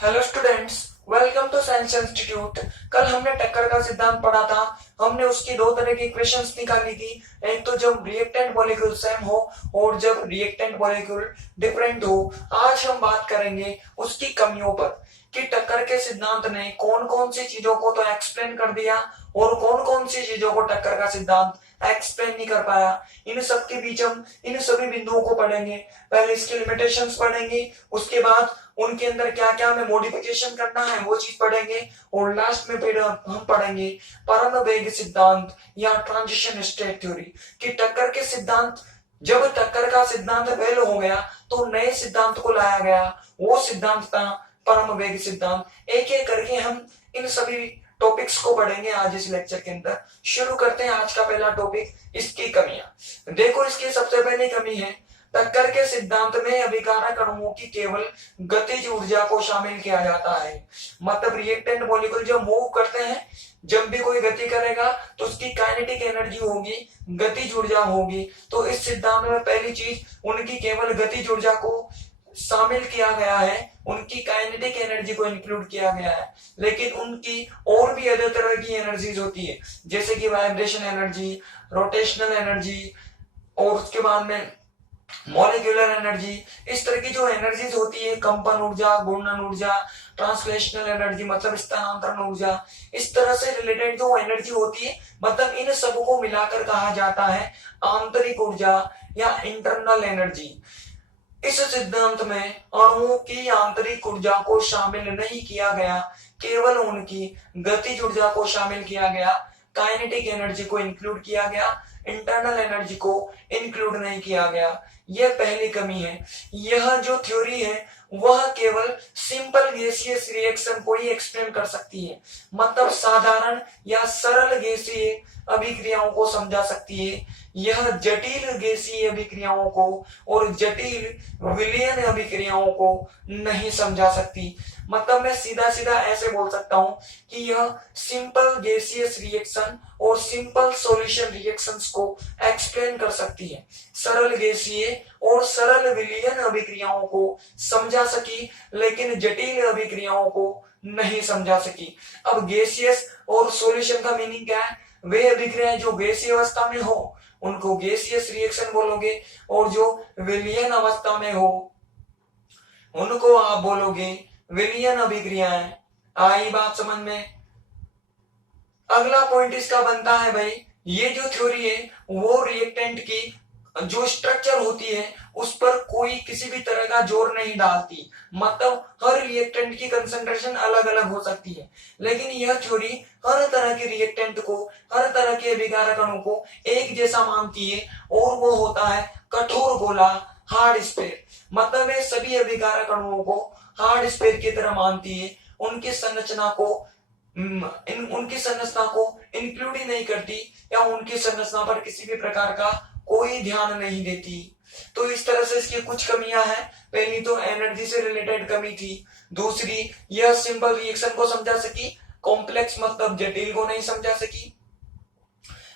Hello students, welcome to science institute. कल हमने टक्कर का सिद्धांत पढ़ा था। हमने उसकी दो तरह की इक्वेशंस निकाली थी। एक तो जब रिएक्टेंट मॉलिक्यूल सेम हो और जब रिएक्टेंट मॉलिक्यूल डिफरेंट हो। आज हम बात करेंगे उसकी कमियों पर कि टक्कर के सिद्धांत ने कौन कौन सी चीजों को तो एक्सप्लेन कर दिया और कौन कौन सी चीजों को टक्कर का सिद्धांत एक्सप्लेन नहीं कर पाया। इन सब के बीच हम इन सभी बिंदुओं को पढ़ेंगे। पहले इसकी लिमिटेशंस पढ़ेंगे, उसके बाद उनके अंदर क्या क्या हमें मॉडिफिकेशन करना है वो चीज पढ़ेंगे और लास्ट में फिर हम पढ़ेंगे परम वेग सिद्धांत या ट्रांजिशन स्टेट थ्योरी कि टक्कर के सिद्धांत, जब टक्कर का सिद्धांत फेल हो गया तो नए सिद्धांत को लाया गया। वो सिद्धांत था परम वेग सिद्धांत। एक एक करके हम इन सभी टॉपिक्स को पढ़ेंगे आज इस लेक्चर के अंदर। शुरू करते हैं आज का पहला टॉपिक, इसकी कमियां। देखो, इसकी सबसे पहली कमी है टक्कर के सिद्धांत में अभिकारक अणुओं की केवल गतिज ऊर्जा को शामिल किया जाता है। मतलब रिएक्टेंट मॉलिक्यूल जब मूव करते हैं, जब भी कोई गति करेगा तो उसकी काइनेटिक एनर्जी होगी, गतिज ऊर्जा होगी। तो इस सिद्धांत में पहली चीज उनकी केवल गतिज ऊर्जा को शामिल किया गया है, उनकी काइनेटिक एनर्जी को इंक्लूड किया गया है। लेकिन उनकी और भी अलग तरह की एनर्जीज होती है, जैसे कि वाइब्रेशन एनर्जी, रोटेशनल एनर्जी और उसके बाद में मॉलिक्यूलर एनर्जी। इस तरह की जो एनर्जीज होती है, कंपन ऊर्जा, घूर्णन ऊर्जा, ट्रांसलेशनल एनर्जी मतलब स्थानांतरण ऊर्जा, इस तरह से रिलेटेड जो एनर्जी होती है, मतलब इन सब को मिलाकर कहा जाता है आंतरिक ऊर्जा या इंटरनल एनर्जी। इस सिद्धांत में अणुओं की आंतरिक ऊर्जा को शामिल नहीं किया गया, केवल उनकी गतिज ऊर्जा को शामिल किया गया, काइनेटिक एनर्जी को इंक्लूड किया गया, इंटरनल एनर्जी को इंक्लूड नहीं किया गया। यह पहली कमी है। यह जो थ्योरी है वह केवल सिंपल गैसियस रिएक्शन को ही एक्सप्लेन कर सकती है, मतलब साधारण या सरल गैसीय अभिक्रियाओं को समझा सकती है। यह जटिल गैसीय अभिक्रियाओं को और जटिल विलयन अभिक्रियाओं को नहीं समझा सकती। मतलब मैं सीधा सीधा ऐसे बोल सकता हूं कि यह सिंपल गैसियस रिएक्शन और सिंपल सॉल्यूशन रिएक्शंस को एक्सप्लेन कर सकती है, सरल गैसीय और सरल विलयन अभिक्रियाओं को समझा सकी, लेकिन जटिल अभिक्रियाओं को नहीं समझा सकी। अब गैसियस और सॉल्यूशन का मीनिंग क्या है? वे अभिक्रियाएं जो गैसीय अवस्था में हो उनको गैसियस रिएक्शन बोलोगे, और जो विलयन अवस्था में हो उनको आप बोलोगे विलयन अभिक्रियाएं। आई बात समझ में? अगला पॉइंट इसका बनता है भाई, ये जो थ्योरी है वो रिएक्टेंट की जो स्ट्रक्चर होती है उस पर कोई किसी भी तरह का जोर नहीं डालती। मतलब हर रिएक्टेंट की कंसंट्रेशन अलग अलग हो सकती है, लेकिन यह थ्योरी हर तरह के रिएक्टेंट को, हर तरह के अभिकारक अणु को एक जैसा मानती है, और वो होता है कठोर गोला, हार्ड स्फीयर। मतलब ये सभी अभिकारक अणुओं को हार्ड स्फीयर की तरह मानती है, उनकी संरचना को इंक्लूड ही नहीं करती या उनकी संरचना पर किसी भी प्रकार का कोई ध्यान नहीं देती। तो इस तरह से इसकी कुछ कमियां हैं। पहली तो एनर्जी से रिलेटेड कमी थी। दूसरी, यह सिंपल रिएक्शन को समझा सकी, कॉम्प्लेक्स मतलब जटिल को नहीं समझा सकी।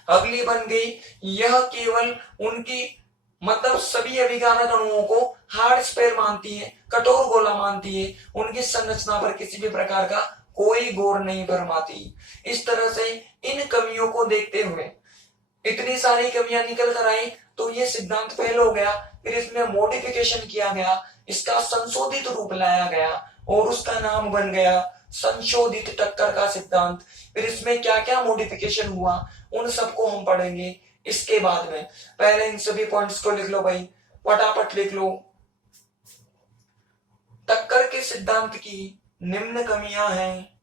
अगली बन गई, यह केवल उनकी मतलब सभी अभिकारक अणुओं को हार्ड स्फीयर मानती है, कठोर गोला मानती है, उनकी संरचना पर किसी भी प्रकार का कोई गौर नहीं फरमाती। इस तरह से इन कमियों को देखते हुए, इतनी सारी कमियां निकल कर आई तो ये सिद्धांत फेल हो गया। फिर इसमें मॉडिफिकेशन किया गया, इसका संशोधित रूप लाया गया और उसका नाम बन गया संशोधित टक्कर का सिद्धांत। फिर इसमें क्या क्या मॉडिफिकेशन हुआ उन सबको हम पढ़ेंगे इसके बाद में। पहले इन सभी पॉइंट्स को लिख लो भाई, फटाफट लिख लो। टक्कर के सिद्धांत की निम्न कमियां हैं।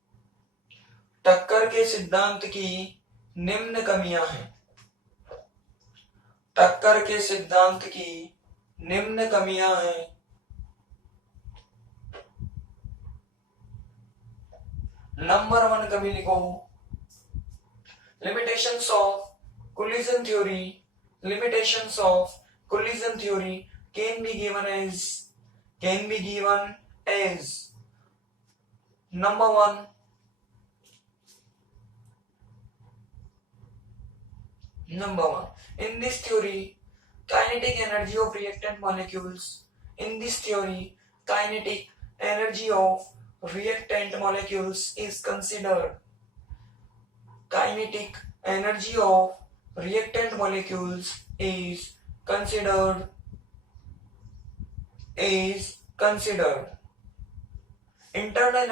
टक्कर के सिद्धांत की निम्न कमियां हैं। टक्कर के सिद्धांत की निम्न कमियां हैं। नंबर 1 कमी लिखो, limitations of collision theory। limitations of collision theory can be given as number 1, in this theory kinetic energy of reactant molecules, in this theory kinetic energy of reactant molecules is considered. Kinetic energy of reactant molecules is considered. Internal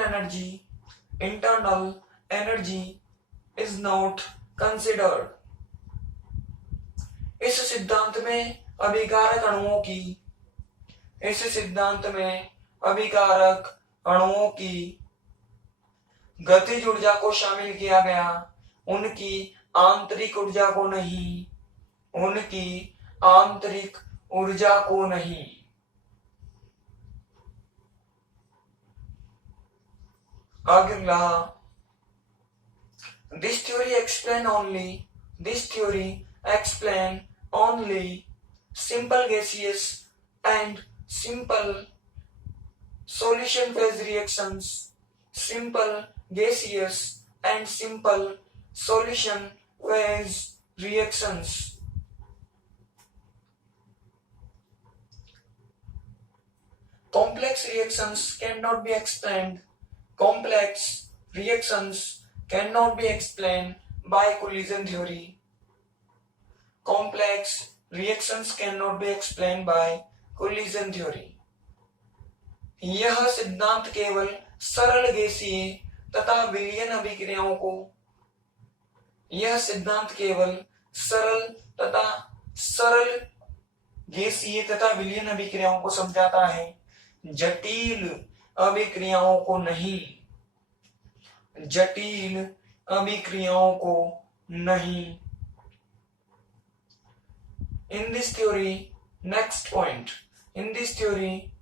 energy is not considered. इस सिद्धांत में अभिकारक अणुओं की गतिज ऊर्जा को शामिल किया गया, उनकी आंतरिक ऊर्जा को नहीं। अगला, this theory explain only simple gaseous and simple solution phase reactions. Simple gaseous and simple solution phase reactions. Complex reactions cannot be explained. Complex reactions cannot be explained by collision theory. Complex reactions cannot be explained by collision theory. यह सिद्धांत केवल सरल गैसीय तथा विलयन अभिक्रियाओं को समझाता है, जटिल अभिक्रियाओं को नहीं। In this theory, next point. In this theory,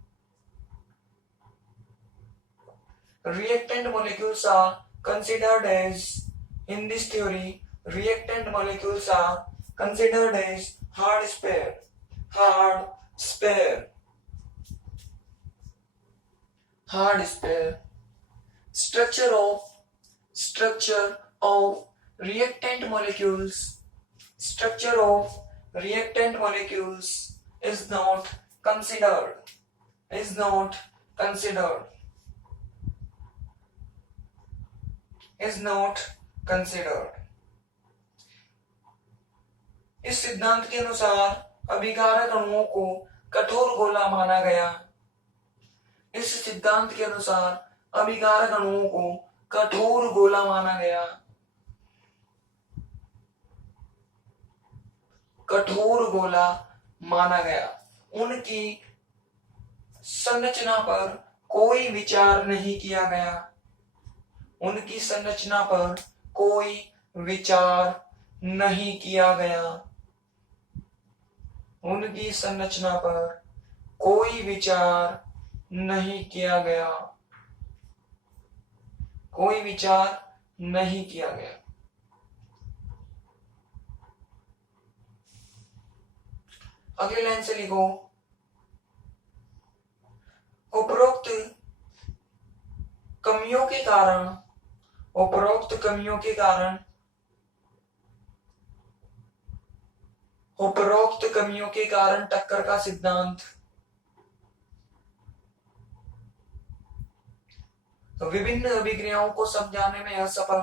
reactant molecules are considered as hard spare. Structure of reactant molecules is not considered. इस सिद्धांत के अनुसार अभिकारक अणुओं को कठोर गोला माना गया। उनकी संरचना पर कोई विचार नहीं किया गया। अगले लाइन से लिखो, उपरोक्त कमियों के कारण टक्कर का सिद्धांत विभिन्न अभिक्रियाओं को समझाने में असफल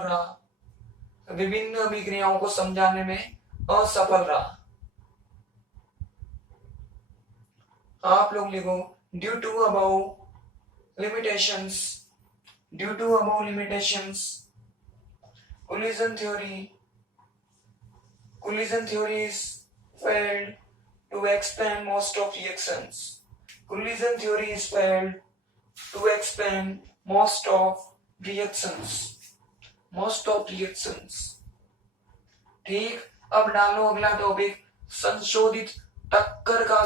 रहा। आप लोग लिखो, due to about limitations, collision theory is failed to explain most of reactions. ठीक, अब डालो अगला टॉपिक, संशोधित टक्कर का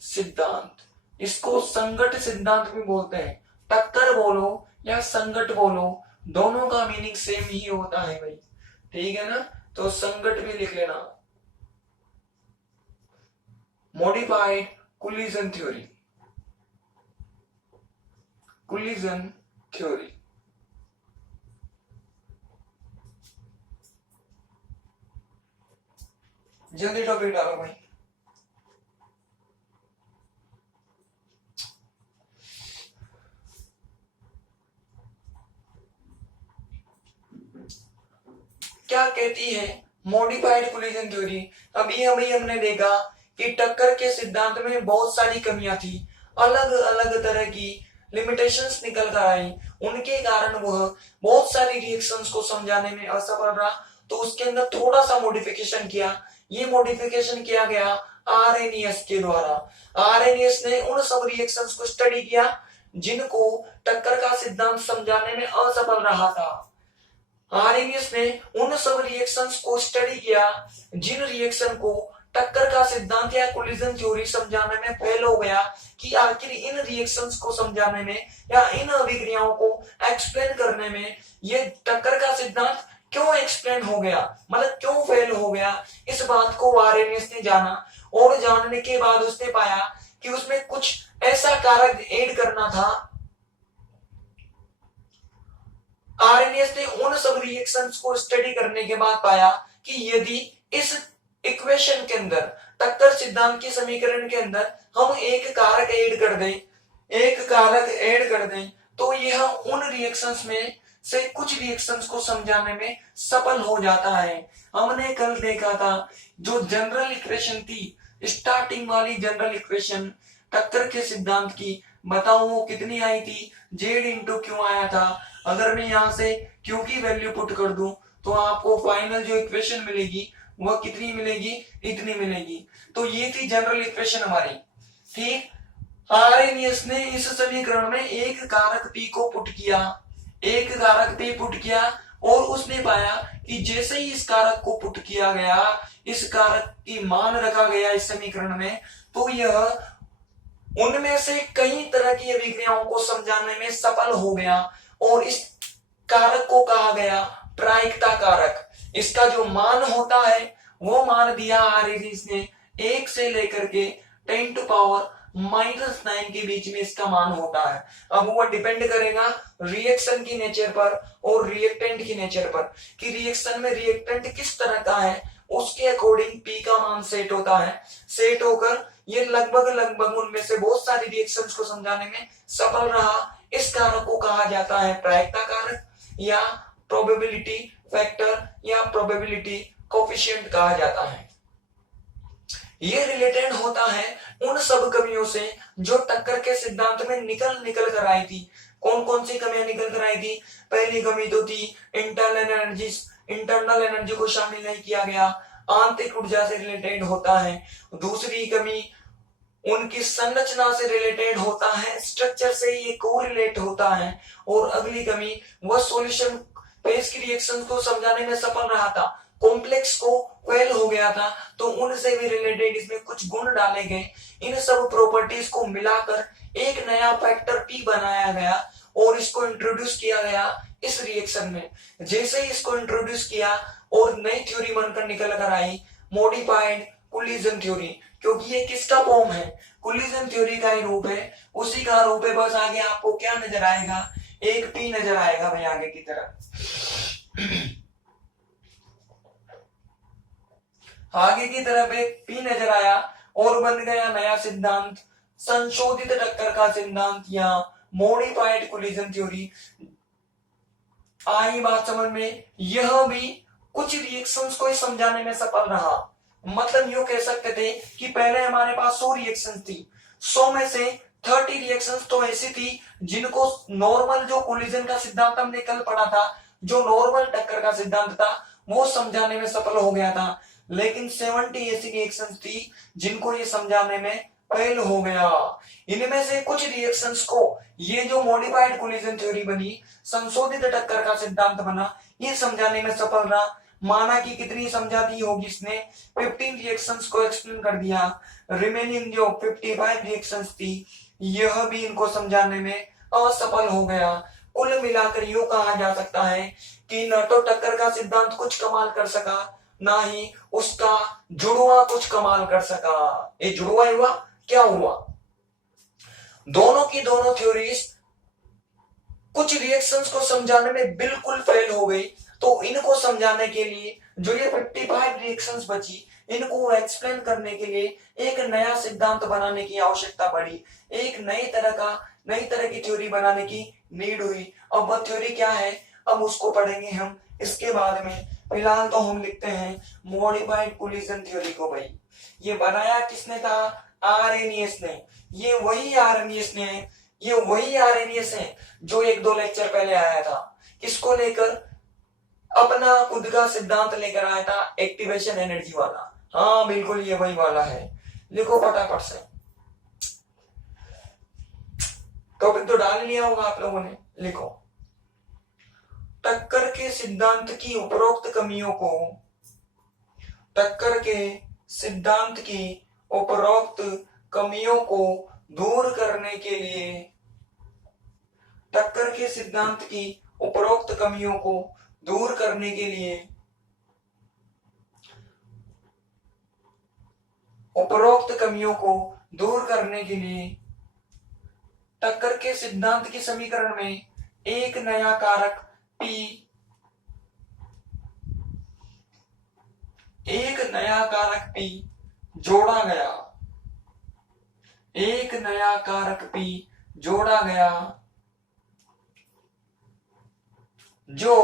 सिद्धांत। इसको संगत सिद्धांत भी बोलते हैं। टक्कर बोलो या संगत बोलो, दोनों का मीनिंग सेम ही होता है भाई, ठीक है ना। तो संगत भी लिख लेना। मॉडिफाइड कोलिजन थ्योरी, जल्दी टॉपिक डालो भाई। क्या कहती है मॉडिफाइड कोलिजन थ्योरी? अभी हमने देखा कि टक्कर के सिद्धांत में बहुत सारी कमियां थी, अलग अलग तरह की लिमिटेशंस निकल कर आई, उनके कारण वह बहुत सारी रिएक्शंस को समझाने में असफल रहा। तो उसके अंदर थोड़ा सा मॉडिफिकेशन किया। ये मॉडिफिकेशन किया गया आरएनएस के द्वारा। आरएनएस ने उन सब रिएक्शंस को स्टडी किया जिनको टक्कर का सिद्धांत समझाने में असफल रहा था। आरएनएस ने उन सब रिएक्शंस को स्टडी किया जिन रिएक्शन को टक्कर का सिद्धांत या कोलिजन थ्योरी समझाने में फेल हो गया कि आखिर इन रिएक्शंस को समझाने में या इन अभिक्रियाओं को एक्सप्लेन करने में ये टक्कर का सिद्धांत क्यों एक्सप्लेन हो गया, मतलब क्यों फेल हो गया। इस बात को आरएनएस ने जाना और जानने के बाद उसने पाया कि उसमें कुछ ऐसा कारक ऐड करना था। आरएनएस ने उन सब रिएक्शंस को स्टडी करने के बाद पाया कि यदि इस इक्वेशन के अंदर, टक्कर सिद्धांत के समीकरण के अंदर हम एक कारक ऐड कर दें तो यह उन रिएक्शंस में से कुछ रिएक्शंस को समझाने में सफल हो जाता है। हमने कल देखा था जो जनरल इक्वेशन थी, स्टार्टिंग वाली जनरल इक्वेशन टक्कर के सिद्धांत की, बताओ वो कितनी आई थी? जेड इंटू क्यू आया था। अगर मैं यहां से क्यू की वैल्यू पुट कर दूं तो आपको फाइनल जो इक्वेशन मिलेगी वह कितनी मिलेगी? इतनी मिलेगी। तो ये थी जनरल इक्वेशन हमारी, ठीक। आरएनएस ने इस समीकरण में एक कारक पी को पुट किया और उसने पाया कि जैसे ही इस कारक को पुट किया गया, इस कारक की मान रखा गया इस समीकरण में, तो यह उनमें से कई तरह की अभिक्रियाओं को समझाने में सफल हो गया और इस कारक को कहा गया प्रायिकता कारक। इसका जो मान होता है वो मान दिया आरएनएस ने 1 से लेकर के 10⁻⁻⁹ के बीच में इसका मान होता है। अब वो डिपेंड करेगा रिएक्शन की नेचर पर और रिएक्टेंट की नेचर पर कि रिएक्शन में रिएक्टेंट किस तरह का है, उसके अकॉर्डिंग पी का मान सेट होता है। सेट होकर ये लगभग उनमें से बहुत सारी रिएक्शंस को समझाने में सफल रहा। इस कारक को कहा जाता है प्रायिकता कारक या प्रोबेबिलिटी फैक्टर या प्रोबेबिलिटी कोफिशिएंट कहा जाता है। ये रिलेटेड होता है उन सब कमियों से जो टक्कर के सिद्धांत में निकल कर आई थी। कौन कौन सी कमियां निकल कर आई थी? पहली कमी तो थी इंटरनल एनर्जी को शामिल नहीं किया गया, आंतरिक ऊर्जा से रिलेटेड होता है। दूसरी कमी उनकी संरचना से रिलेटेड होता है, स्ट्रक्चर से ये कोरिलेट होता है। और अगली कमी वह सॉल्यूशन फेज की रिएक्शन को समझाने में सफल रहा था, कॉम्प्लेक्स को फेल हो गया था, तो उनसे भी रिलेटेड इसमें कुछ गुण डाले गए। इन सब प्रॉपर्टीज को मिलाकर एक नया फैक्टर पी बनाया गया और इसको इंट्रोड्यूस किया गया इस रिएक्शन में। जैसे ही इसको इंट्रोड्यूस किया और नई थ्योरी बनकर निकल कर आई मॉडिफाइड कोलिजन थ्योरी, क्योंकि ये किसका फॉर्म है? कोलिजन थ्योरी का ही रूप है, उसी का रूप है। बस आगे आपको क्या नजर आएगा? एक पी नजर आएगा भाई आगे की तरफ। आगे की तरफ एक पी नजर आया और बन गया नया सिद्धांत, संशोधित टक्कर का सिद्धांत या मॉडिफाइड कोलिजन थ्योरी। आई बात समझ में? यह भी कुछ रिएक्शंस को समझाने में सफल रहा। मतलब यूं कह सकते थे कि पहले हमारे पास 100 रिएक्शंस थी, 100 में से 30 रिएक्शंस तो ऐसी थी जिनको नॉर्मल जो कोलिजन का सिद्धांत हमने कल पढ़ा था, जो नॉर्मल टक्कर का सिद्धांत था, वो समझाने में सफल हो गया था। लेकिन 70 ऐसी रिएक्शंस थी जिनको ये समझाने में फेल हो गया। इनमें से कुछ रिएक्शंस को ये जो मॉडिफाइड कोलिजन थ्योरी बनी, संशोधित टक्कर का सिद्धांत बना, ये समझाने में सफल रहा। माना कि कितनी समझा दी होगी इसने? 15 रिएक्शंस को एक्सप्लेन कर दिया। रिमेनिंग जो 55 रिएक्शंस थी यह भी इनको समझाने में असफल हो गया। कुल मिलाकर यूं कहा जा सकता है कि न तो टक्कर का सिद्धांत कुछ कमाल कर सका, ना ही उसका जुड़वा कुछ कमाल कर सका। ये जुड़वा हुआ क्या हुआ? दोनों की दोनों थ्योरीज कुछ रिएक्शंस को समझाने में बिल्कुल फेल हो गई। तो इनको समझाने के लिए जो ये 55 रिएक्शंस बची, इनको एक्सप्लेन करने के लिए एक नया सिद्धांत बनाने की आवश्यकता पड़ी। एक नई तरह की थ्योरी बनाने की नीड हुई। अब वह थ्योरी क्या है, अब उसको पढ़ेंगे हम इसके बाद में। फिलहाल तो हम लिखते हैं मॉडिफाइड कोलिजन थ्योरी को। भाई ये बनाया किसने था? आर्हेनियस ने। ये वही आर्हेनियस ने, ये वही आर्हेनियस है जो एक दो लेक्चर पहले आया था। किसको लेकर? अपना खुद का सिद्धांत लेकर आया था, एक्टिवेशन एनर्जी वाला। हाँ बिल्कुल ये वही वाला है। लिखो फटाफट से। टॉपिक तो डाल लिया होगा आप लोगों ने, लिखो। टक्कर के सिद्धांत की उपरोक्त कमियों को, टक्कर के सिद्धांत की उपरोक्त कमियों को दूर करने के लिए, टक्कर के सिद्धांत की उपरोक्त कमियों को दूर करने के लिए, उपरोक्त कमियों को दूर करने के लिए टक्कर के सिद्धांत के समीकरण में एक नया कारक P, एक नया कारक P जोड़ा गया, एक नया कारक P जोड़ा गया जो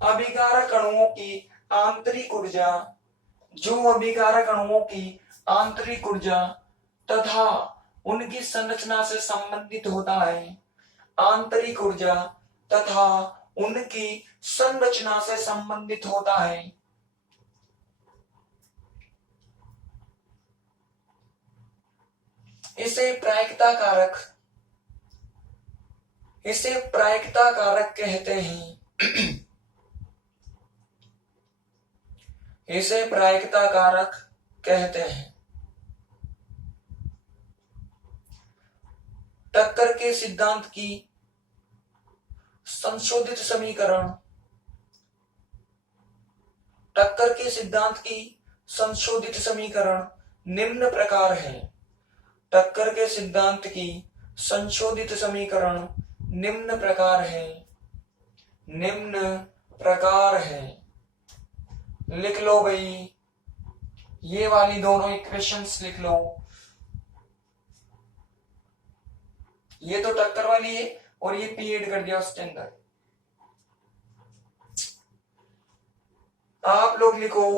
अभिकारक अणुओं की आंतरिक ऊर्जा, जो अभिकारक अणुओं की आंतरिक ऊर्जा तथा उनकी संरचना से संबंधित होता है, आंतरिक ऊर्जा तथा उनकी संरचना से संबंधित होता है। इसे प्रायिकता कारक, इसे प्रायिकता कारक कहते हैं। इसे प्रायिकता कारक कहते हैं। टक्कर के सिद्धांत की संशोधित समीकरण, टक्कर के सिद्धांत की संशोधित समीकरण निम्न प्रकार है। टक्कर के सिद्धांत की संशोधित समीकरण निम्न प्रकार है, निम्न प्रकार है। लिख लो भाई, ये वाली दोनों इक्वेशंस लिख लो। ये तो टक्कर वाली है और ये P ऐड कर दिया उसके अंदर। आप लोग लिखो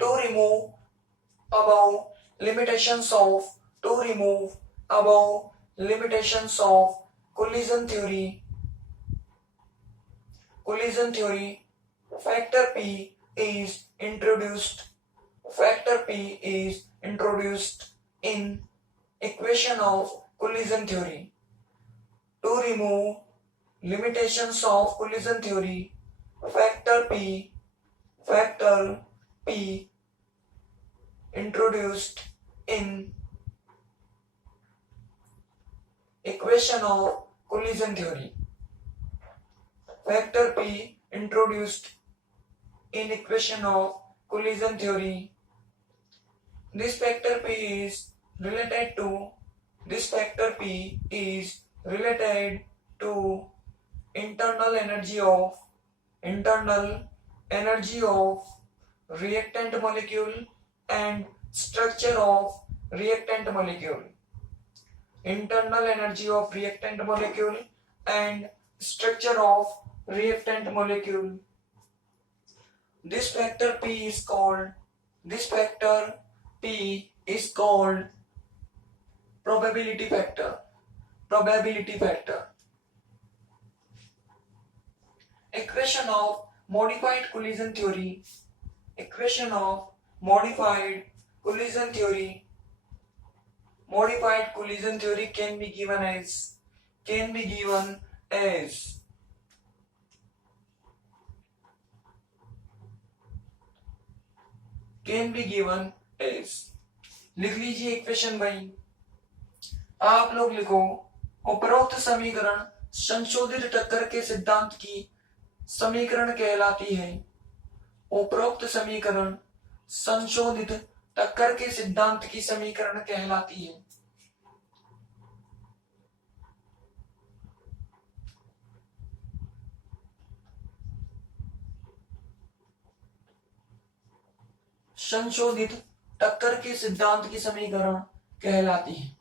to remove above limitations of, to remove above limitations of collision theory, collision theory, factor P is introduced, factor P is introduced in equation of collision theory. To remove limitations of collision theory, factor P introduced in equation of collision theory, factor P introduced in equation of collision theory. This factor P is related to, this factor P is related to internal energy of, internal energy of reactant molecule and structure of reactant molecule, internal energy of reactant molecule and structure of reactant molecule. This factor P is called, this factor P is called probability factor, probability factor. Equation of modified collision theory, equation of modified collision theory, modified collision theory can be given as, can be given as can be given as, लिख लीजिए equation भाई। आप लोग लिखो उपरोक्त समीकरण संशोधित टक्कर के सिद्धांत की समीकरण कहलाती है, उपरोक्त समीकरण संशोधित टक्कर के सिद्धांत की समीकरण कहलाती है। संशोधित टक्कर के सिद्धांत की समीकरण कहलाती है।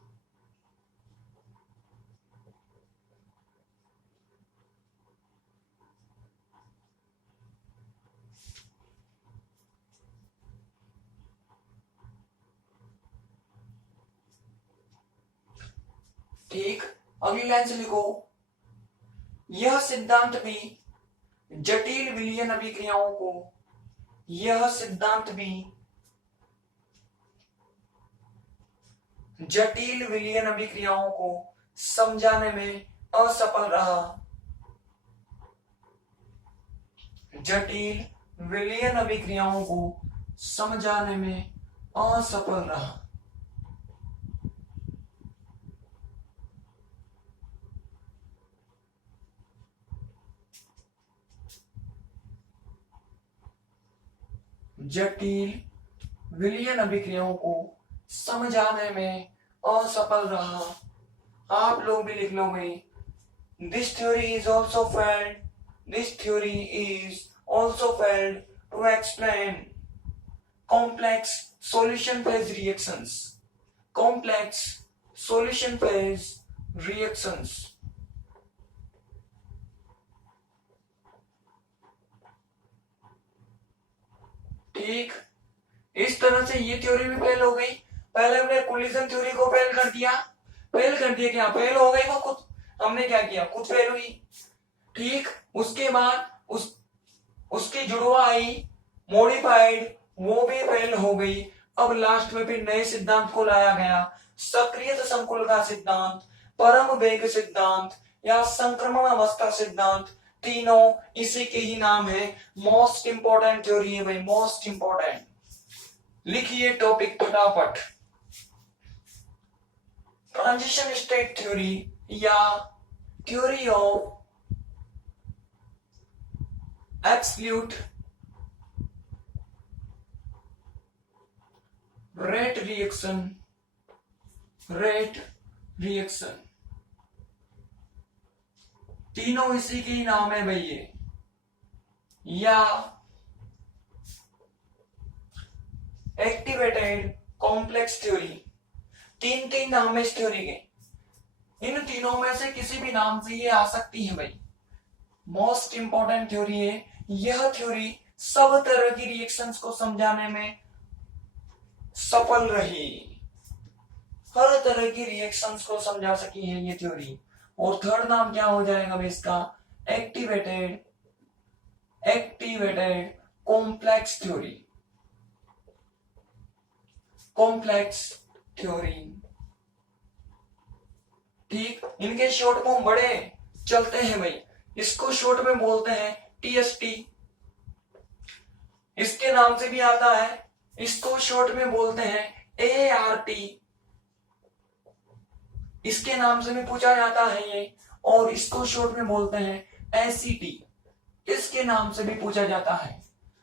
ठीक, अगली लाइन से लिखो, यह सिद्धांत भी जटिल विलयन अभिक्रियाओं को, यह सिद्धांत भी जटिल विलयन अभिक्रियाओं को समझाने में असफल रहा, जटिल विलयन अभिक्रियाओं को समझाने में असफल रहा। जटिल विलयन अभिक्रियाओं को समझाने में असफल रहा। आप लोग भी लिख लो भाई, this theory is also failed, this theory is also failed to explain complex solution phase reactions, complex solution phase reactions। ठीक, इस तरह से ये थ्योरी भी फेल हो गई। पहले हमने कोलिजन थ्योरी को फेल कर दिया, क्या फेल हो गई वो खुद, हमने क्या किया, खुद फेल हुई। ठीक, उसके बाद उसकी जुड़वा आई मॉडिफाइड, वो भी फेल हो गई। अब लास्ट में फिर नए सिद्धांत को लाया गया, सक्रिय संकुल का सिद्धांत, परम वेग सिद्धांत या संक्रमण अवस्था सिद्धांत, तीनों इसी के ही नाम है। मोस्ट इंपोर्टेंट थ्योरी है भाई, मोस्ट इंपोर्टेंट। लिखिए टॉपिक फटाफट, ट्रांजिशन स्टेट थ्योरी या theory of absolute rate reaction, तीनों इसी के ही नाम है भाई ये, या एक्टिवेटेड कॉम्प्लेक्स थ्योरी। तीन नाम है इस थ्योरी के, इन तीनों में से किसी भी नाम से ये आ सकती है भाई। मोस्ट इंपोर्टेंट थ्योरी है यह थ्योरी, सब तरह की रिएक्शंस को समझाने में सफल रही, हर तरह की रिएक्शंस को समझा सकी है ये थ्योरी। और थर्ड नाम क्या हो जाएगा भाई इसका, activated complex theory, complex theory. ठीक, इनके शॉर्ट फॉर्म बड़े चलते हैं भाई, इसको शॉर्ट में बोलते हैं टीएसटी, इसके नाम से भी आता है, इसको शॉर्ट में बोलते हैं एआरटी, इसके नाम से भी पूछा जाता है ये, और इसको शॉर्ट में बोलते हैं एसीटी, इसके नाम से भी पूछा जाता है।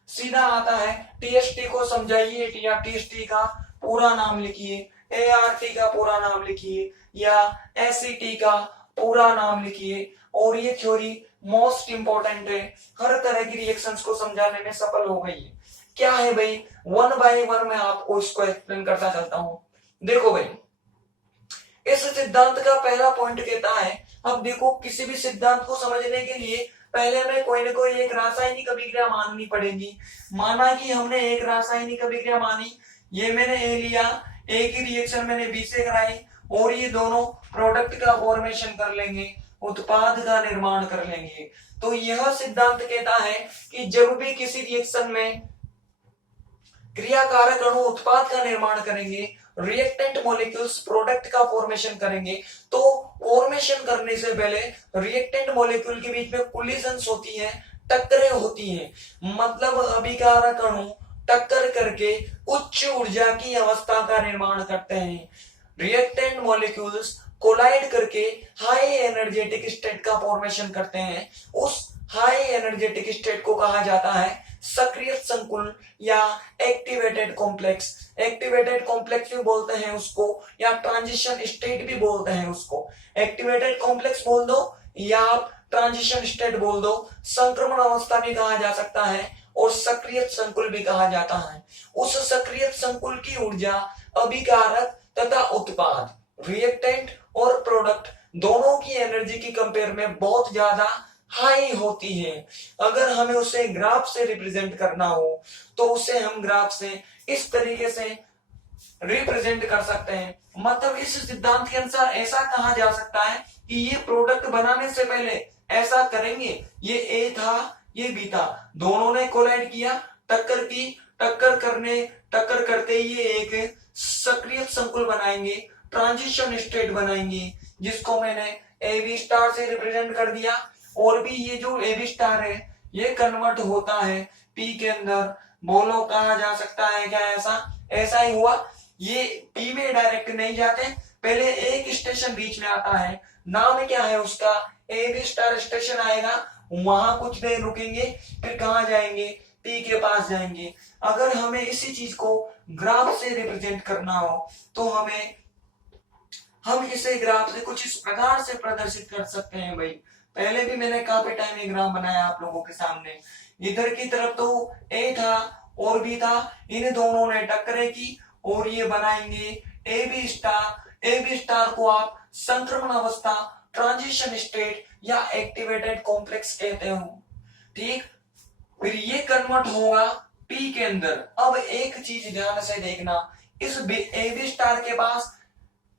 सीधा आता है, टीएसटी को समझाइए या टीएसटी का पूरा नाम लिखिए, एआरटी का पूरा नाम लिखिए या एसीटी का पूरा नाम लिखिए। और ये थ्योरी मोस्ट इंपोर्टेंट है, हर तरह की रिएक्शंस को समझाने में सफल हो गई है। क्या है भाई, वन बाय वन मैं आपको इसको एक्सप्लेन करता चलता हूं। देखो भाई, इस सिद्धांत का पहला पॉइंट कहता है, अब देखो किसी भी सिद्धांत को समझने के लिए पहले हमें कोई ना कोई एक रासायनिक अभिक्रिया माननी पड़ेगी। माना कि हमने एक रासायनिक अभिक्रिया मानी, ये मैंने ए लिया, ए की रिएक्शन मैंने बी से कराई, और ये दोनों प्रोडक्ट का फॉर्मेशन कर लेंगे, उत्पाद का निर्माण कर लेंगे। तो यह सिद्धांत कहता है कि जब भी किसी रिएक्शन में क्रियाकारक अणु उत्पाद का निर्माण करेंगे, रिएक्टेंट मॉलिक्यूल्स प्रोडक्ट का फॉर्मेशन करेंगे, तो फॉर्मेशन करने से पहले रिएक्टेंट मॉलिक्यूल के बीच में कोलिजन्स होती है, टक्करें होती हैं। मतलब अभिकारक अणु टक्कर करके उच्च ऊर्जा की अवस्था का निर्माण करते हैं। रिएक्टेंट मॉलिक्यूल्स कोलाइड करके हाई एनर्जेटिक स्टेट का फॉर्मेशन करते हैं। उस हाई एनर्जेटिक स्टेट को कहा जाता है सक्रिय संकुल या एक्टिवेटेड कॉम्प्लेक्स। एक्टिवेटेड कॉम्प्लेक्स भी बोलते हैं उसको, या ट्रांजिशन स्टेट भी बोलते हैं उसको। एक्टिवेटेड कॉम्प्लेक्स बोल दो या ट्रांजिशन स्टेट बोल दो, संक्रमण अवस्था भी कहा जा सकता है और सक्रिय संकुल भी कहा जाता है। उस सक्रिय संकुल की ऊर्जा अभिकारक तथा उत्पाद, रिएक्टेंट और प्रोडक्ट दोनों की एनर्जी की कंपेयर में बहुत ज्यादा हाई होती है। अगर हमें उसे ग्राफ से रिप्रेजेंट करना हो तो उसे हम ग्राफ से इस तरीके से रिप्रेजेंट कर सकते हैं। मतलब इस सिद्धांत के अनुसार ऐसा कहा जा सकता है कि ये प्रोडक्ट बनाने से पहले ऐसा करेंगे, ये ए था ये बी था, दोनों ने कोलाइड किया, टक्कर की, टक्कर करते ये एक सक्रिय संकुल बनाएंगे, ट्रांजिशन स्टेट बनाएंगे, जिसको मैंने ए बी स्टार से रिप्रेजेंट कर दिया। और भी ये जो ए बी स्टार है ये कन्वर्ट होता है पी के अंदर। बोलो कहा जा सकता है क्या ऐसा? ऐसा ही हुआ। ये पी में डायरेक्ट नहीं जाते, पहले एक स्टेशन बीच में आता है, नाम क्या है उसका? ए बी स्टार स्टेशन आएगा, वहां कुछ देर रुकेंगे, फिर कहा जाएंगे? पी के पास जाएंगे। अगर हमें इसी चीज को ग्राफ से रिप्रेजेंट करना हो तो हम इसे ग्राफ से कुछ इस प्रकार से प्रदर्शित कर सकते हैं भाई। पहले भी मैंने काफी टाइम ये ग्राफ बनाया आप लोगों के सामने। इधर की तरफ तो ए था और बी था, इन दोनों ने टक्करें की और ये बनाएंगे A B star. A B star को आप संक्रमण अवस्था, ट्रांजिशन स्टेट या एक्टिवेटेड कॉम्प्लेक्स कहते हो, ठीक। फिर ये कन्वर्ट होगा पी के अंदर। अब एक चीज ध्यान से देखना, इस ए बी स्टार के पास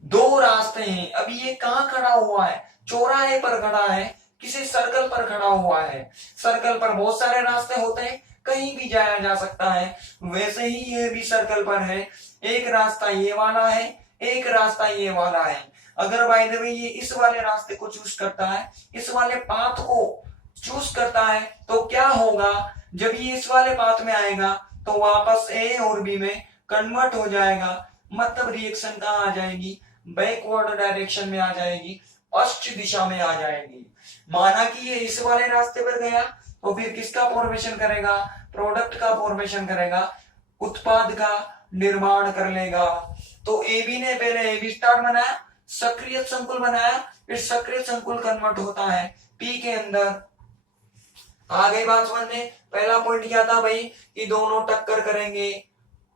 दो रास्ते हैं। अभी ये कहाँ खड़ा हुआ है? चौराहे पर खड़ा है, किसी सर्कल पर खड़ा हुआ है। सर्कल पर बहुत सारे रास्ते होते हैं, कहीं भी जाया जा सकता है, वैसे ही ये भी सर्कल पर है। एक रास्ता ये वाला है, एक रास्ता ये वाला है। अगर बाय द वे ये इस वाले रास्ते को चूज करता है, इस वाले पाथ को चूज करता है, तो क्या होगा? जब ये इस वाले पाथ में आएगा तो वापस ए और बी में कन्वर्ट हो जाएगा। मतलब रिएक्शन कहाँ आ जाएगी? बैकवर्ड डायरेक्शन में आ जाएगी, पश्चिम दिशा में आ जाएगी। माना कि ये इस वाले रास्ते पर गया तो फिर किसका फॉर्मेशन करेगा? प्रोडक्ट का फॉर्मेशन करेगा, उत्पाद का निर्माण कर लेगा। तो ए बी ने पहले ए बी स्टार बनाया, सक्रिय संकुल बनाया, फिर सक्रिय संकुल कन्वर्ट होता है पी के अंदर। आ गई बात समझ में? पहला पॉइंट क्या था भाई कि दोनों टक्कर करेंगे।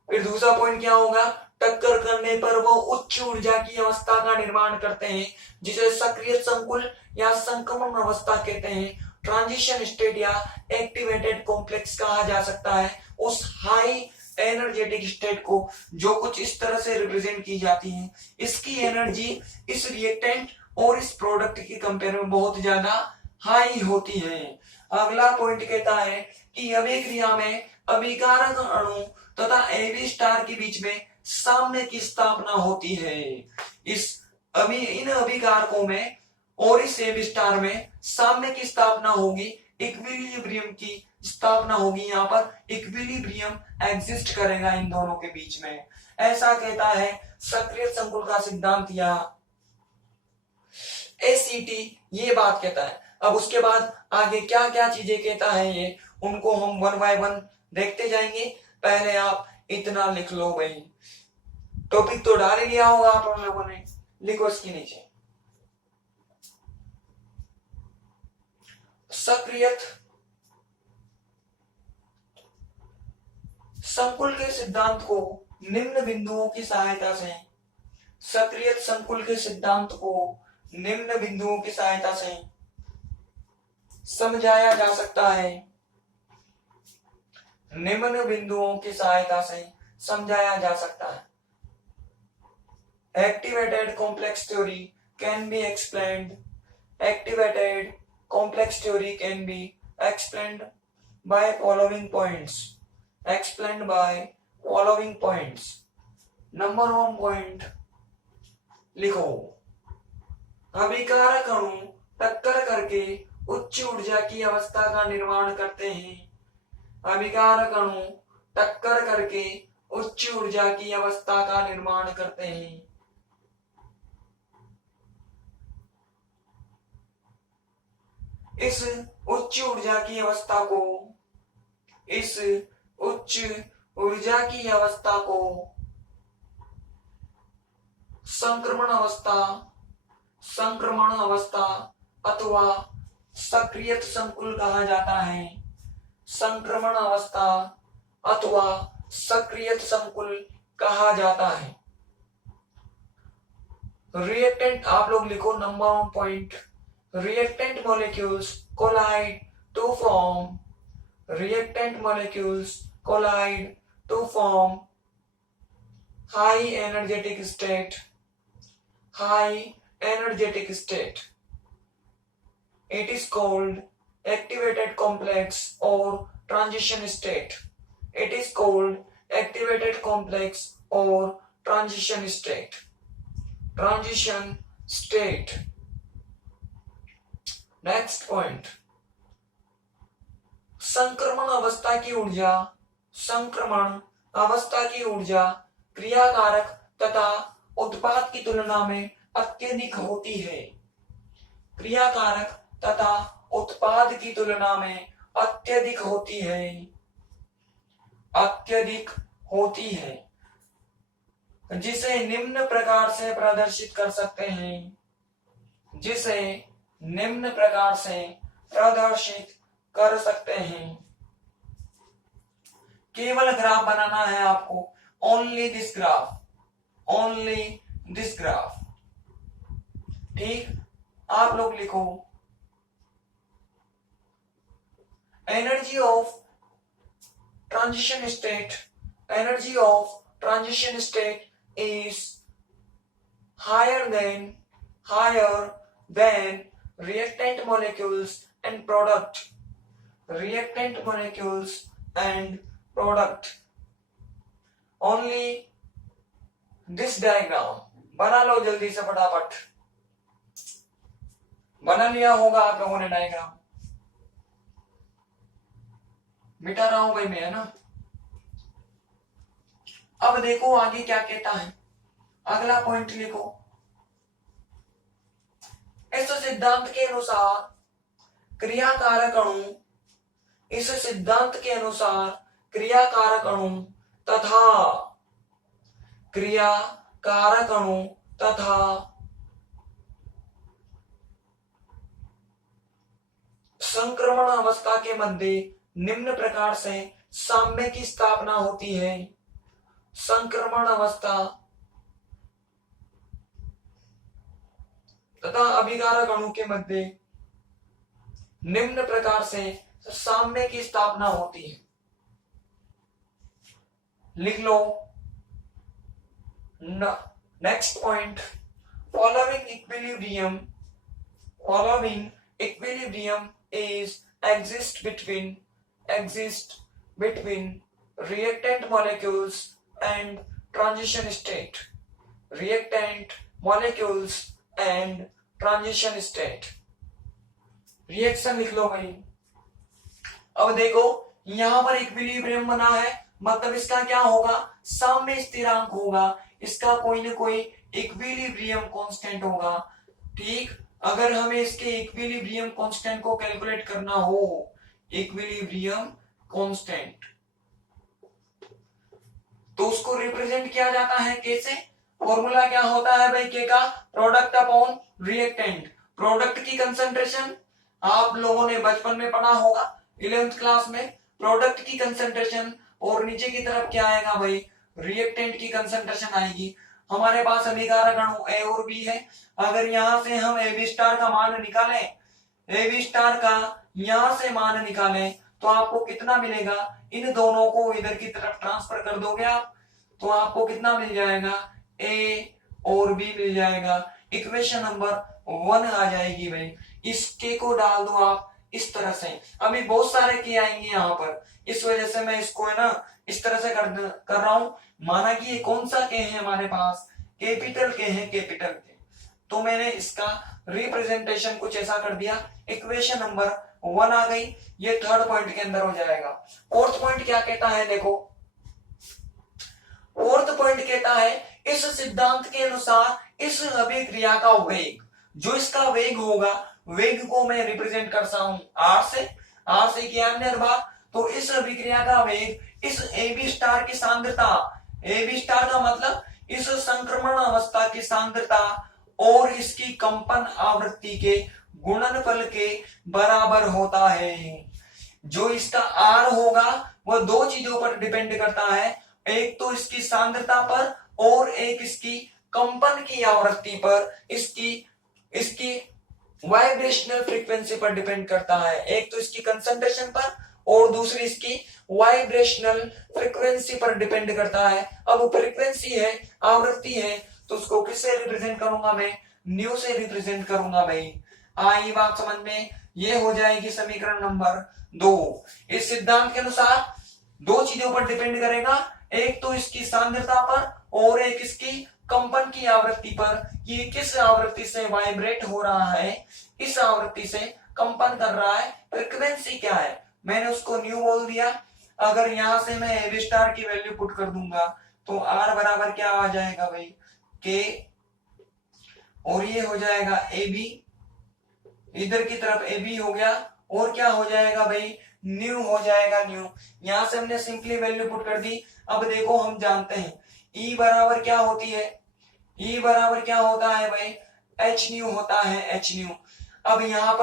फिर दूसरा पॉइंट क्या होगा? टक्कर करने पर वो उच्च ऊर्जा की अवस्था का निर्माण करते हैं, जिसे सक्रिय संकुल या संक्रमण अवस्था कहते हैं। ट्रांजिशन स्टेट या एक्टिवेटेड कॉम्प्लेक्स कहा जा सकता है उस हाई एनर्जेटिक स्टेट को जो कुछ इस तरह से रिप्रेजेंट की जाती है। इसकी एनर्जी इस रिएक्टेंट और इस प्रोडक्ट की कंपेयर में बहुत ज्यादा हाई होती है। अगला पॉइंट कहता है कि अभिक्रिया में अभिकारक अणु तथा ए बी स्टार के बीच में साम्य की स्थापना होती है। इन अभिकारकों में और इस ए बी स्टार में साम्य की स्थापना होगी, इक्विलिब्रियम की स्थापना होगी। यहाँ पर इक्विलिब्रियम एग्जिस्ट करेगा इन दोनों के बीच में, ऐसा कहता है सक्रिय संकुल का सिद्धांत या एसीटी ये बात कहता है। अब उसके बाद आगे क्या क्या चीजें कहता है ये, उनको हम वन बाय वन देखते जाएंगे। पहले आप इतना लिख लो भाई, टॉपिक तो डाल ही लिया होगा आप लोगों ने, लिखो इसके नीचे। सक्रिय संकुल के सिद्धांत को निम्न बिंदुओं की सहायता से, सक्रिय संकुल के सिद्धांत को निम्न बिंदुओं की सहायता से समझाया जा सकता है। निम्न बिंदुओं की सहायता से समझाया जा सकता है। Activated complex theory can be explained. Activated complex theory can be explained by following points. Explained by following points. Number 1 point लिखो, अभिकारक अणु टक्कर करके उच्च ऊर्जा की अवस्था का निर्माण करते हैं। अभिकारक अणु टक्कर करके उच्च ऊर्जा की अवस्था का निर्माण करते हैं। इस उच्च ऊर्जा की अवस्था को, इस उच्च ऊर्जा की अवस्था को संक्रमण अवस्था अथवा सक्रिय संकुल कहा जाता है। संक्रमण अवस्था अथवा सक्रिय संकुल कहा जाता है। रिएक्टेंट आप लोग लिखो, number 1 point, reactant molecules collide to form, reactant molecules collide to form high energetic state, high energetic state, it is called activated complex or transition state. It is called activated complex or transition state. Transition state. Next point. संक्रमण अवस्था की ऊर्जा, संक्रमण अवस्था की ऊर्जा क्रियाकारक तथा उत्पाद की तुलना में अत्यधिक होती है। क्रियाकारक तथा उत्पाद की तुलना में अत्यधिक होती है, अत्यधिक होती है, जिसे निम्न प्रकार से प्रदर्शित कर सकते हैं, जिसे निम्न प्रकार से प्रदर्शित कर सकते हैं। केवल ग्राफ बनाना है आपको, only this graph, only this graph. ठीक, आप लोग लिखो energy of transition state, energy of transition state is higher than reactant molecules and product, reactant molecules and product. Only this diagram बना लो जल्दी से, फटाफट बना लिया होगा आप लोगों ने डायग्राम। मिटा रहा हूं भाई मैं, है ना। अब देखो आगे क्या कहता है, अगला पॉइंट लिखो। इस सिद्धांत के अनुसार क्रियाकारक अणु, इस सिद्धांत के अनुसार क्रियाकारक अणु तथा क्रियाकारक अणु तथा संक्रमण अवस्था के मध्य निम्न प्रकार से साम्य की स्थापना होती है। संक्रमण अवस्था तथा अभिकारक अणु के मध्य निम्न प्रकार से साम्य की स्थापना होती है। लिख लो next point, following equilibrium is exist between reactant molecules and transition state, reactant molecules and transition state. Reaction लिख लो भाई। अब देखो यहां पर इक्विलिब्रियम बना है, मतलब इसका क्या होगा, साम्य स्थिरांक होगा, इसका कोई ना कोई इक्विलिब्रियम कांस्टेंट होगा। ठीक, अगर हमें इसके इक्विलिब्रियम कांस्टेंट को कैलकुलेट करना हो, इक्विलिब्रियम कांस्टेंट, तो उसको रिप्रेजेंट किया जाता है कैसे, फॉर्मूला क्या होता है भाई, के का प्रोडक्ट अपॉन रिएक्टेंट। प्रोडक्ट की कंसंट्रेशन आप लोगों ने बचपन में पढ़ा होगा 11th क्लास में, प्रोडक्ट की कंसंट्रेशन, और नीचे की तरफ क्या आएगा भाई, रिएक्टेंट की कंसंट्रेशन आएगी। हमारे पास अभिकारक अणु ए और बी है, अगर यहां से हम ए स्टार का मान निकालें, ए स्टार का यहां से मान निकालें तो आपको कितना मिलेगा, इन दोनों को इधर की तरफ ट्रांसफर कर दोगे आप, तो आपको कितना मिल जाएगा, ए और बी मिल जाएगा। इक्वेशन नंबर 1 आ जाएगी भाई। इस के को डाल दो आप इस तरह से, अभी बहुत सारे के आएंगे यहाँ पर, इस वजह से मैं इसको है ना इस तरह से कर रहा हूं। माना कि ये कौन सा के है हमारे पास, कैपिटल के है, कैपिटल के, तो मैंने इसका रिप्रेजेंटेशन कुछ ऐसा कर दिया। इक्वेशन नंबर 1 आ गई, ये थर्ड पॉइंट के अंदर हो जाएगा। फोर्थ पॉइंट क्या कहता है, देखो फोर्थ पॉइंट कहता है इस सिद्धांत के अनुसार इस अभिक्रिया का वेग, जो इसका वेग होगा, वेग को मैं रिप्रेजेंट करता हूं आर से, आर से किया हमने हर बार, तो इस अभिक्रिया का वेग इस AB स्टार की सांद्रता, AB स्टार का मतलब इस संक्रमण अवस्था की सांद्रता और इसकी कंपन आवृत्ति के गुणनफल के बराबर होता है। जो इसका R होगा वह दो चीजों पर डिपेंड करता है, एक तो इसकी सांद्रता पर और एक इसकी कंपन की आवृत्ति पर, इसकी वाइब्रेशनल फ्रीक्वेंसी पर डिपेंड करता है। एक तो इसकी कंसंट्रेशन पर और दूसरी इसकी वाइब्रेशनल फ्रीक्वेंसी पर डिपेंड करता है। अब फ्रीक्वेंसी है, आवृत्ति है, तो उसको किससे रिप्रेजेंट करूंगा मैं, न्यू से रिप्रेजेंट करूंगा भाई। आई बात समझ में, ये हो जाएगी समीकरण नंबर 2। इस सिद्धांत के अनुसार दो चीजों पर डिपेंड करेगा, एक तो इसकी सांद्रता पर और एक इसकी कंपन की आवृत्ति पर, कि किस आवृत्ति से वाइब्रेट हो रहा है, इस आवृत्ति से कंपन कर रहा है, फ्रीक्वेंसी क्या है, मैंने उसको न्यू बोल दिया। अगर यहां से मैं ए बी स्टार की वैल्यू पुट कर दूंगा तो आर बराबर क्या आ जाएगा भाई, के, और ये हो जाएगा ए बी, इधर की तरफ ए बी हो गया, और क्या हो जाएगा भाई, न्यू हो जाएगा न्यू। यहां से हमने सिंपली वैल्यू पुट कर दी। अब देखो हम जानते हैं E बराबर क्या होती है, E बराबर क्या होता है भाई, एच न्यू होता है, एच न्यू। अब यहां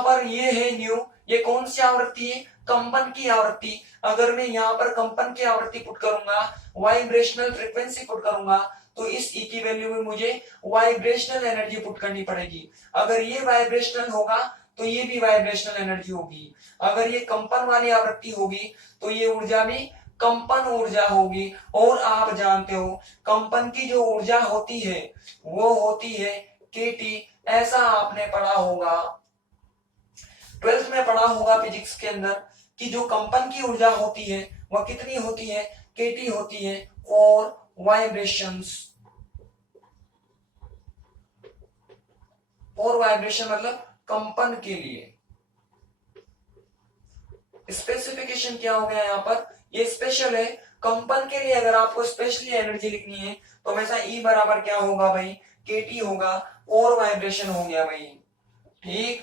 पर ये है न्यू, ये कौन सी आवृत्ति है, कंपन की आवृत्ति। अगर मैं यहाँ पर कंपन की आवृत्ति पुट करूंगा, वाइब्रेशनल फ्रीक्वेंसी पुट करूंगा, तो इस E की वैल्यू में मुझे वाइब्रेशनल एनर्जी पुट करनी पड़ेगी। अगर ये वाइब्रेशनल होगा तो ये भी वाइब्रेशनल एनर्जी होगी। अगर ये कंपन वाली आवृत्ति होगी तो ये ऊर्जा भी कंपन ऊर्जा होगी। और आप जानते हो कंपन की जो ऊर्जा होती है वो होती है kT। ऐसा आपने पढ़ा होगा, 12th में पढ़ा होगा फिजिक्स के अंदर, कि जो कंपन की ऊर्जा होती है वह कितनी होती है, kT होती है फॉर वाइब्रेशंस। फॉर वाइब्रेशन मतलब कंपन के लिए। स्पेसिफिकेशन क्या हो गया यहाँ पर, ये स्पेशल है कंपन के लिए। अगर आपको स्पेशली एनर्जी लिखनी है तो हमेशा E बराबर क्या होगा भाई, kT होगा, और वाइब्रेशन हो गया भाई, ठीक।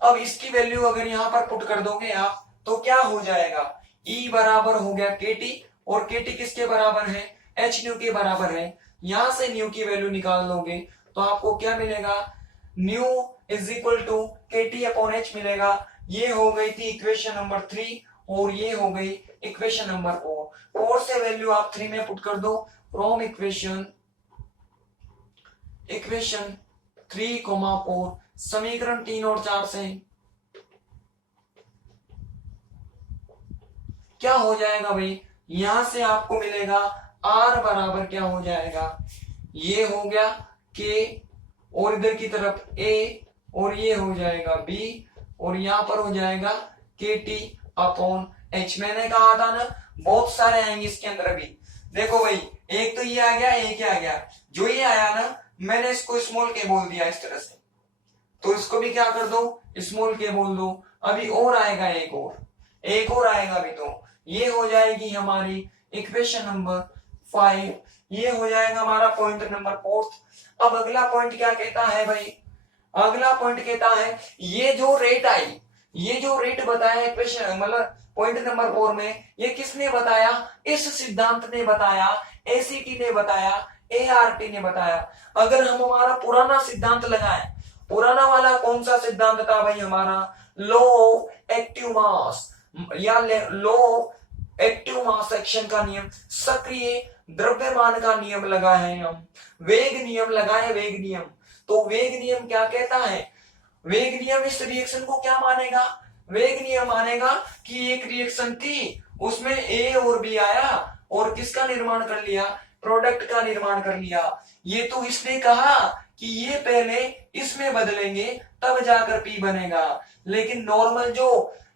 अब इसकी वैल्यू अगर यहां पर पुट कर दोगे आप तो क्या हो जाएगा, E बराबर हो गया kT, और kT किसके बराबर है, h न्यू के बराबर है। यहां से न्यू की वैल्यू निकाल लोगे तो आपको क्या मिलेगा, nu is equal to kT upon h मिलेगा। ये हो गई थी इक्वेशन नंबर 3 और ये हो गई इक्वेशन नंबर 4 से वैल्यू आप 3 में पुट कर दो। फ्रॉम इक्वेशन 3,4 समीकरण 3 और 4 से क्या हो जाएगा भाई, यहां से आपको मिलेगा R बराबर क्या हो जाएगा, ये हो गया K, और इधर की तरफ A, और ये हो जाएगा B, और यहां पर हो जाएगा kT अपॉन h। मैंने कहा था ना बहुत सारे आएंगे इसके अंदर। अभी देखो भाई, एक तो ये आ गया, एक आ गया, जो ये आया ना मैंने इसको स्मॉल के बोल दिया इस तरह से, तो इसको भी क्या कर दो, स्मॉल के बोल दो। अभी और आएगा, एक और आएगा अभी, तो ये हो जाएगी हमारी इक्वेशन नंबर 5। ये हो जाएगा हमारा पॉइंट नंबर 4। अब अगला पॉइंट क्या कहता है भाई, अगला पॉइंट कहता है ये जो रेट आई, ये जो रेट बताया इक्वेशन मतलब पॉइंट नंबर 4 में, ये किसने बताया, इस सिद्धांत ने बताया, एसीटी ने बताया, एआरटी ने बताया। अगर हम हमारा पुराना सिद्धांत लगाएं, पुराना वाला कौन सा सिद्धांत था भाई हमारा, लॉ ऑफ एक्टिव मास या law of active mass action का नियम, सक्रिय द्रव्यमान का नियम लगाए हैं हम, वेग नियम लगाए, वेग नियम। तो वेग नियम क्या कहता है, वेग नियम इस रिएक्शन को क्या मानेगा, वेग नियम मानेगा कि एक रिएक्शन थी उसमें ए और बी आया और किसका निर्माण कर लिया, प्रोडक्ट का निर्माण कर लिया। ये तो इसने कहा कि ये पहले इसमें बदलेंगे तब जाकर पी बनेगा, लेकिन नॉर्मल जो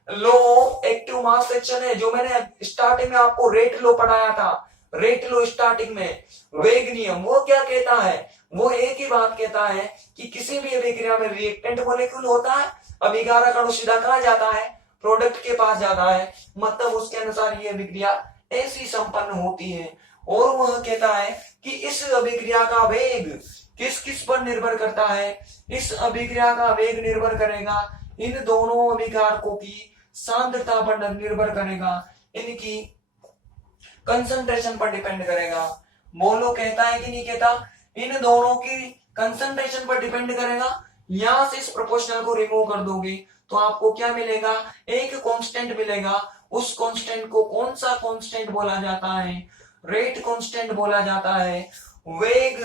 law of active mass action है, जो मैंने स्टार्टिंग में आपको रेट लॉ पढ़ाया था, रेट लॉ स्टार्टिंग में, वेग नियम वो क्या कहता है, वो एक ही बात कहता है कि किसी भी अभिक्रिया में रिएक्टेंट मॉलिक्यूल होता है, अभिकारक अणु सीधा कहां जाता है, प्रोडक्ट के पास जाता है, मतलब उसके अनुसार ये अभिक्रिया ऐसी संपन्न होती है। और वह कहता है कि इस अभिक्रिया का वेग किस किस पर निर्भर करता है, इस अभिक्रिया का वेग निर्भर करेगा इन दोनों अभिकारकों की सांद्रता पर निर्भर करेगा, इनकी कंसंट्रेशन पर डिपेंड करेगा। मोलो कहता है कि नहीं कहता, इन दोनों की कंसंट्रेशन पर डिपेंड करेगा। यहां से इस प्रोपोर्शनल को रिमूव कर दोगे तो आपको क्या मिलेगा, एक कांस्टेंट मिलेगा। उस कांस्टेंट को कौन सा कांस्टेंट बोला जाता है, रेट कांस्टेंट बोला जाता है, वेग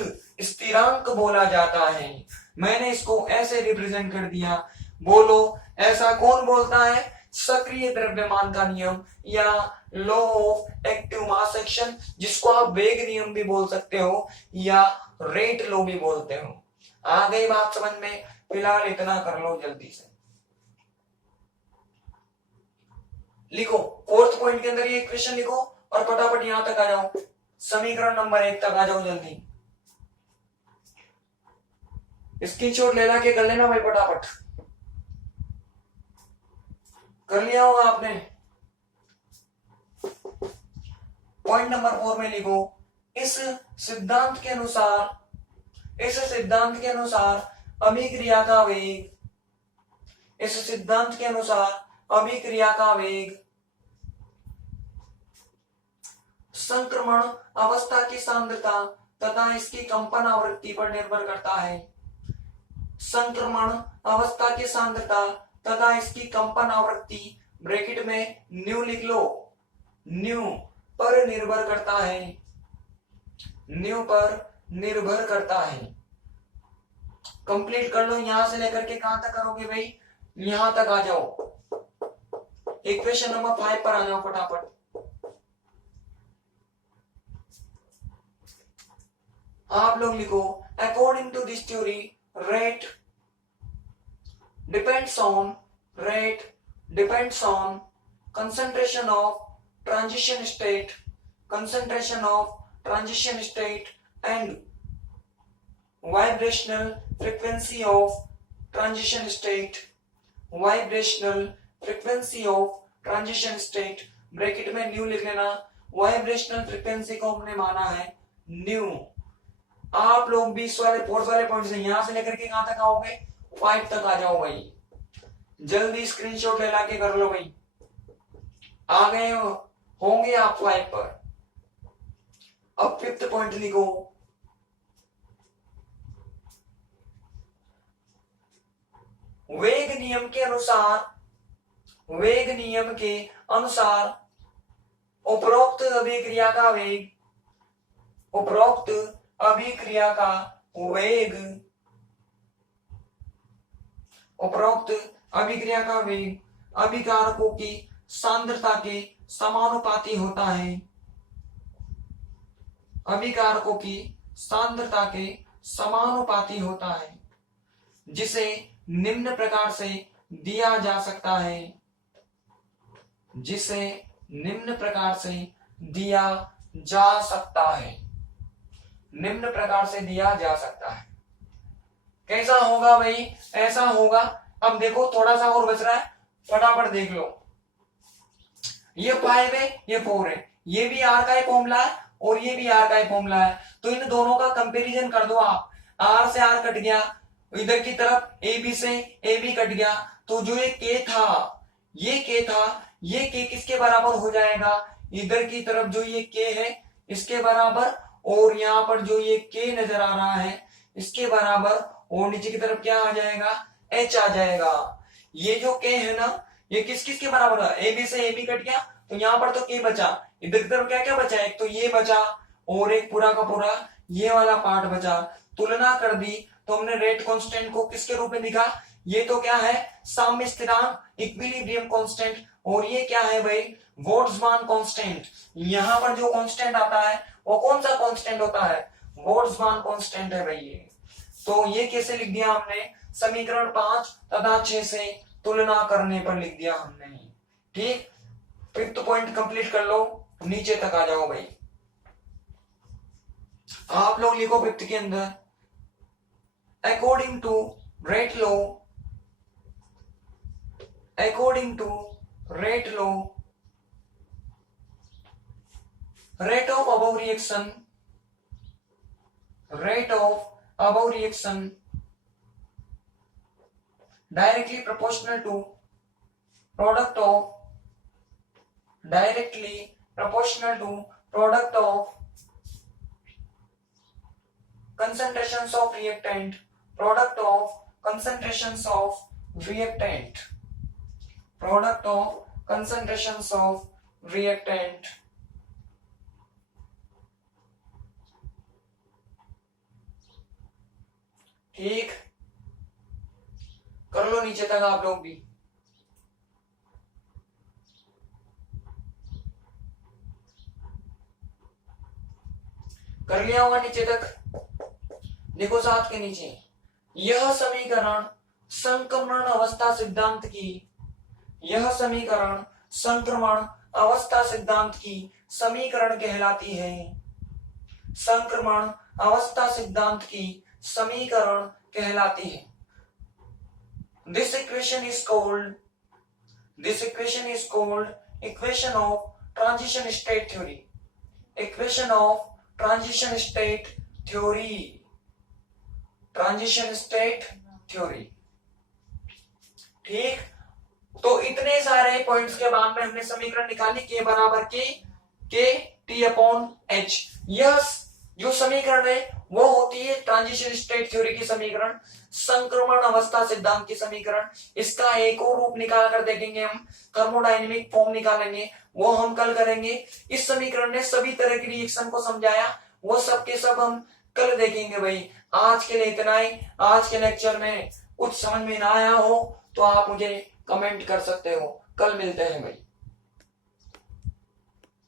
स्थिरांक बोला जाता है। मैंने इसको ऐसे रिप्रेजेंट कर दिया। बोलो ऐसा कौन बोलता है? सक्रिय द्रव्यमान का नियम या law of active mass action, जिसको आप वेग नियम भी बोल सकते हो या रेट लॉ भी बोलते हो। आ गई बात समझ में? फिलहाल इतना कर लो जल्दी से। लिखो फोर्थ पॉइंट के अंदर ये इक्वेशन लिखो और फटाफट यहां तक आ जाओ, समीकरण नंबर 1 तक आ जाओ जल्दी। स्क्रीनशॉट ले ला के कर लेना भाई, फटाफट कर लिया होगा आपने। पॉइंट नंबर 4 में लिखो, इस सिद्धांत के अनुसार अभिक्रिया का वेग, इस सिद्धांत के अनुसार अभिक्रिया का वेग संक्रमण अवस्था की सांद्रता तथा इसकी कंपन आवृत्ति पर निर्भर करता है। संक्रमण अवस्था की सांद्रता तथा इसकी कंपन आवृत्ति ब्रैकेट में न्यू लिख लो, न्यू पर निर्भर करता है, न्यू पर निर्भर करता है। कंप्लीट कर लो, यहां से लेकर के कहां तक करोगे भाई? यहां तक आ जाओ, इक्वेशन नंबर 5 पर आ जाओ फटाफट। आप लोग लिखो, according to this theory rate depends on concentration of transition state and vibrational frequency of transition state, bracket में न्यू लिख लेना। वाइब्रेशनल फ्रीक्वेंसी को हमने माना है न्यू। आप लोग 20 वाले फोर्थ वाले पॉइंट से यहां से लेकर के कहां तक आओगे? 5 तक आ जाओ भाई, जल्दी स्क्रीनशॉट ले लाके कर लो भाई। आ गए होंगे आप 5 पर। अब 5th पॉइंट लिखो, वेग नियम के अनुसार उपरोक्त अभिक्रिया का वेग अभिकारकों की सांद्रता के समानुपाती होता है। अभिकारकों की सांद्रता के समानुपाती होता है, जिसे निम्न प्रकार से दिया जा सकता है, जिसे निम्न प्रकार से दिया जा सकता है, निम्न प्रकार से दिया जा सकता है। कैसा होगा भाई? ऐसा होगा। अब देखो थोड़ा सा और बच रहा है, फटाफट देख लो। ये 5 है, ये 4 है, ये भी आर का ही फॉर्मूला है और ये भी आर का ही फॉर्मूला है, तो इन दोनों का कंपैरिजन कर दो आप। आर से आर कट गया, इधर की तरफ ए बी से ए बी कट गया, तो जो ये के था, ये के किसके बराबर हो जाएगा? इधर की तरफ जो ये के है इसके बराबर, और यहाँ पर जो ये के नजर आ रहा है इसके बराबर, और नीचे की तरफ क्या आ जाएगा? एच आ जाएगा। ये जो के है ना, ये किस किस के बराबर है? ए बी से ए बी कट गया, तो यहाँ पर तो के बचा, इधर की तरफ क्या क्या बचा? एक तो ये बचा और एक पूरा का पूरा ये वाला पार्ट बचा। तुलना कर दी तो हमने रेट कांस्टेंट को किसके रूप में लिखा? ये तो क्या है? साम्य स्थिरांक, इक्विलिब्रियम कांस्टेंट, और ये क्या है भाई? Boltzmann constant. यहाँ पर जो कांस्टेंट आता है वो कौन सा कांस्टेंट होता है? बोल्ट्जमान कांस्टेंट है भाई ये। तो ये कैसे लिख दिया हमने? समीकरण 5 तथा 6 से तुलना करने पर लिख दिया हमने। ठीक, 5th पॉइंट कंप्लीट कर लो, नीचे तक आ जाओ भाई। आप लोग लिखो 5th के अंदर, according to rate law, rate of above reaction directly proportional to product of concentrations of reactant, product of concentrations of reactant। ठीक, कर लो नीचे तक आप लोग भी। कर लिया होगा नीचे तक? देखो साथ के नीचे, यह समीकरण संक्रमण अवस्था सिद्धांत की, यह समीकरण संक्रमण अवस्था सिद्धांत की समीकरण कहलाती है। संक्रमण अवस्था सिद्धांत की समीकरण कहलाती है। This equation is called equation of transition state theory. Equation of transition state theory. Transition state theory. ठीक, तो इतने सारे पॉइंट्स के बाद में हमने समीकरण निकाली के बराबर के टी अपॉन एच। यह जो समीकरण है वो होती है ट्रांजिशन स्टेट थ्योरी की समीकरण, संक्रमण अवस्था सिद्धांत की समीकरण। इसका एक और रूप निकाल कर देखेंगे हम, थर्मोडायनेमिक फॉर्म निकालेंगे, वो हम कल करेंगे। इस समीकरण ने सभी तरह की रिएक्शन को समझाया, वो सब के सब हम कल देखेंगे भाई। आज के लिए इतना ही। आज के लेक्चर में कुछ समझ में ना आया हो तो आप मुझे कमेंट कर सकते हो। कल मिलते हैं भाई।